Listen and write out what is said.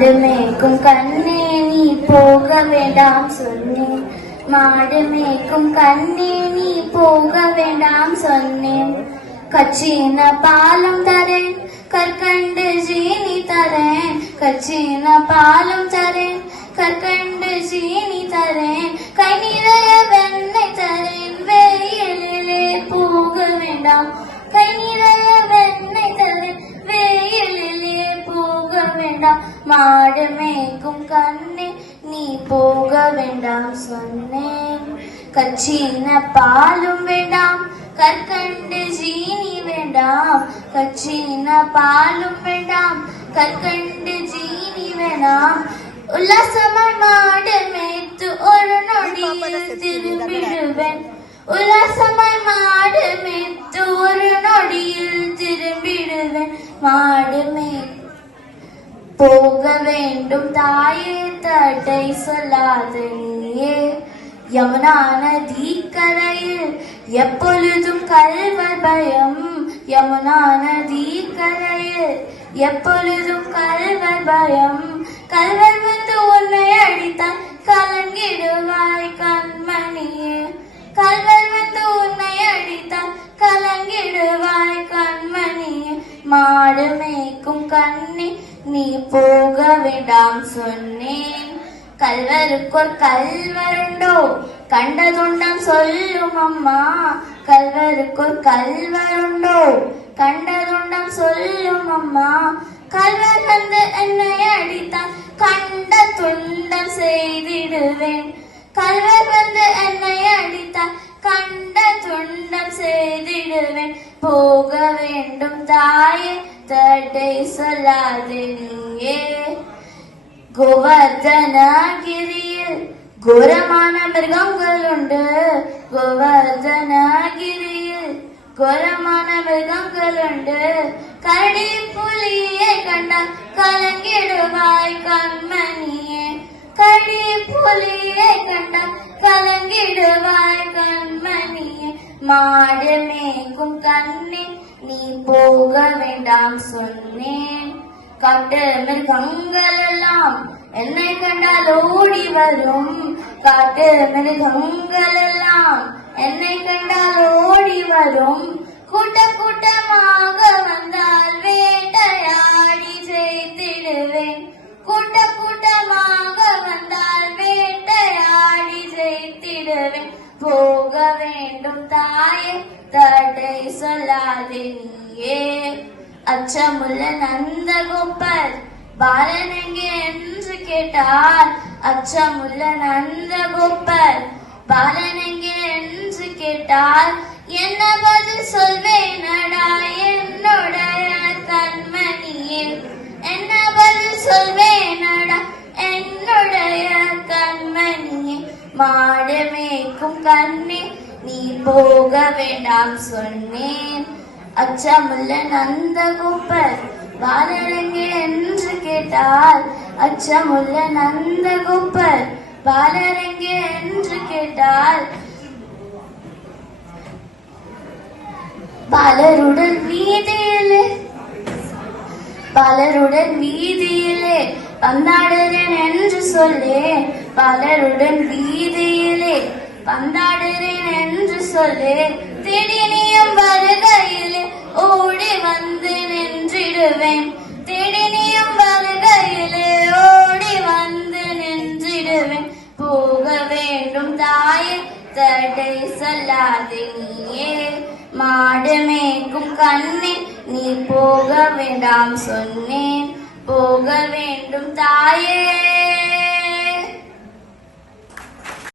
மாடு மேய்க்கும் கண்ணே நீ போக வேண்டாம் சொன்னேன். மாடு மேய்க்கும் கண்ணே நீ போக வேண்டாம் சொன்னேன். கச்சின பாலும் தரேன் கற்கண்டு ஜீனி தரேன். கச்சின பாலும் தரேன் கற்கண்டு ஜீனி தரேன். கை நிறைய வெண்ணெய் தரேன் வெயிலிலே போக வேண்டாம். கை நிறைய வெண்ணெய் தரேன் வெயிலிலே போக வேண்டாம். மாடு மேய்க்கும் கண்ணே நீ போக வேண்டாம் சொன்னேன். கச்சின பாலும் வேண்டாம் கற்கண்டு ஜீனி வேண்டாம். கச்சின பாலும் வேண்டாம் கற்கண்டு ஜீனி வேண்டாம். உல்லாசமாய் மாடு மேய்த்து ஒரு நொடியில் திரும்பிடுவேன். உல்லாசமாய் மாடு மேய்த்து ஒரு நொடியில் திரும்பிடுவேன். மாடு மேய் போக வேண்டும் தாயே தடை சொல்லாத நீயே. யமுனா நதி கரையில் எப்பொழுதும் கல்வர் பயம். யமுனா நதி கரையில் எப்பொழுதும் கல்வர் பயம். கல்வர் வந்து உன்னை அடித்தால் கலங்கிடுவாய் கண்மணியே. கல்வர் வந்து உன்னை அடித்தால் கலங்கிடுவாய் கண்மணியே. மாடு மேய்க்கும் கண்ணே நீ போக வேண்டாம் சொன்னேன். கல்வருக்கொரு கல்வருண்டோ கண்டதுண்டம் சொல்லும் அம்மா. கல்வருக்கொரு கல்வருண்டோ கண்டதுண்டம் சொல்லும் அம்மா. கல்வர் வந்து என்னை அடித்தால் கண்ட துண்டம் செய்திடுவேன். கல்வர் வந்து என்னை அடித்தால் கண்ட துண்டம் செய்திடுவேன். போக வேண்டும் தாயே தடை சொல்லாதே நீயே. கோவர்தனகிரியில் கோரமான மிருகங்கள் உண்டு. கோவர்தனகிரியில் கோரமான மிருகங்கள் உண்டு. கரடி புலியை கண்டால் கலங்கிடுவாய் கண்மணியே. கரடி புலியை கண்டால் கலங்கிடுவாய் கண்மணியே. மாடு மேய்க்கும் கண்ணே நீ போக வேண்டாம் சொன்னேன். காட்டு மிருகங்கள் எல்லாம் என்னை கண்டால் ஓடி வரும். காட்டு மிருகங்கள் எல்லாம் என்னை கண்டால் ஓடி வரும். கூட்ட கூட்டமாக வந்தால் வேட்டையாடி ஜெயித்திடுவேன். கூட்ட கூட்டமாக வந்தால் வேட்டையாடி ஜெயித்திடுவேன். போக வேண்டும் தாயே தடை சொல்லாதே நீயே. அச்சமுள்ள நந்தகோபர் பாலன் எங்கே என்று கேட்டார். அச்சமுள்ள நந்தகோபர் பாலன் எங்கே என்று கேட்டார். என்ன பதில் சொல்வேனடா என்னுடைய கண்மணியே. என்ன பதில் சொல்வேனடா என்னுடைய கண்மணியே. மாடு மேய்க்கும் கண்ணே நீ போக வேண்டாம் சொன்னேன். அச்சமுள்ள நந்தகோபர் பாலரங்கே என்று கேட்டார். அச்சமுள்ள நந்தகோபர் பாலரங்கே என்று கேட்டார். பாலருடன் வீதியிலே பந்தாடுறேன் என்று சொல்லேன். பாலருடன் வீதியிலே பந்தாடுறேன் என்று சொல்லேன். திடீனியும் வருகையிலே ஓடி வந்து நின்றிடுவேன். திடீனியும் வருகையிலே ஓடி வந்து நின்றிடுவேன். போக வேண்டும் தாயே தடை சொல்லாதே நீயே. மாடு மேய்க்கும் கண்ணே நீ போக வேண்டாம் சொன்னேன். போக வேண்டும் தாயே